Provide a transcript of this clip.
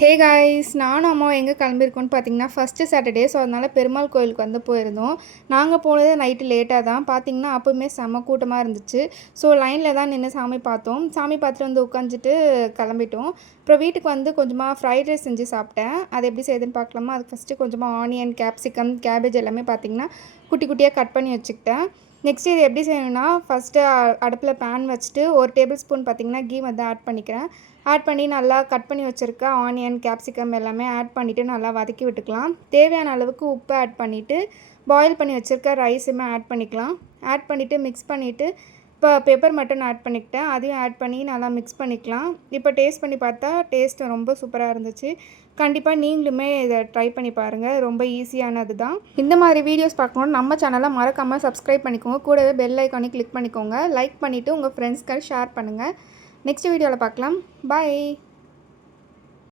Hey guys, நானும் அம்மாவும் எங்கே கிளம்பியிருக்கோன்னு பார்த்தீங்கன்னா ஃபஸ்ட்டு சாட்டர்டே. ஸோ அதனால் பெருமாள் கோயிலுக்கு வந்து போயிருந்தோம். நாங்கள் போனது நைட்டு லேட்டாக தான். பார்த்தீங்கன்னா அப்போவுமே செம்ம கூட்டமாக இருந்துச்சு. ஸோ லைனில் தான் நின்று சாமி பார்த்தோம். சாமி பார்த்துட்டு வந்து உட்காந்துட்டு கிளம்பிட்டோம். அப்புறம் வீட்டுக்கு வந்து கொஞ்சமாக ஃப்ரைட் ரைஸ் செஞ்சு சாப்பிட்டேன். அது எப்படி செய்யுதுன்னு பார்க்கலாமா? அதுக்கு ஃபஸ்ட்டு கொஞ்சமாக ஆனியன், கேப்சிகம், கேபேஜ் எல்லாமே பார்த்தீங்கன்னா குட்டி குட்டியாக கட் பண்ணி வச்சுக்கிட்டேன். நெக்ஸ்ட்டு இது எப்படி செய்யணும்னா, ஃபஸ்ட்டு அடுப்பில் பேன் வச்சுட்டு 1 டேபிள் ஸ்பூன் பார்த்திங்கன்னா கீ வந்து ஆட் பண்ணிக்கிறேன். ஆட் பண்ணி நல்லா கட் பண்ணி வச்சுருக்க ஆனியன், கேப்சிகம் எல்லாமே ஆட் பண்ணிவிட்டு நல்லா வதக்கி விட்டுக்கலாம். தேவையான அளவுக்கு உப்பு ஆட் பண்ணிவிட்டு பாயில் பண்ணி வச்சுருக்க ரைஸுமே ஆட் பண்ணிக்கலாம். ஆட் பண்ணிவிட்டு மிக்ஸ் பண்ணிவிட்டு இப்போ பெப்பர் மட்டும் ஆட் பண்ணிக்கிட்டேன். அதையும் ஆட் பண்ணி நல்லா மிக்ஸ் பண்ணிக்கலாம். இப்போ டேஸ்ட் பண்ணி பார்த்தா டேஸ்ட் ரொம்ப சூப்பராக இருந்துச்சு. கண்டிப்பாக நீங்களுமே இதை ட்ரை பண்ணி பாருங்கள். ரொம்ப ஈஸியானது தான். இந்த மாதிரி வீடியோஸ் பார்க்கணுன்னு நம்ம சேனலை மறக்காமல் சப்ஸ்கிரைப் பண்ணிக்கோங்க. கூடவே பெல் ஐக்கானே கிளிக் பண்ணிக்கோங்க. லைக் பண்ணிவிட்டு உங்கள் ஃப்ரெண்ட்ஸ்க்கு ஷேர் பண்ணுங்கள். நெக்ஸ்ட் வீடியோவில் பார்க்கலாம். பாய்.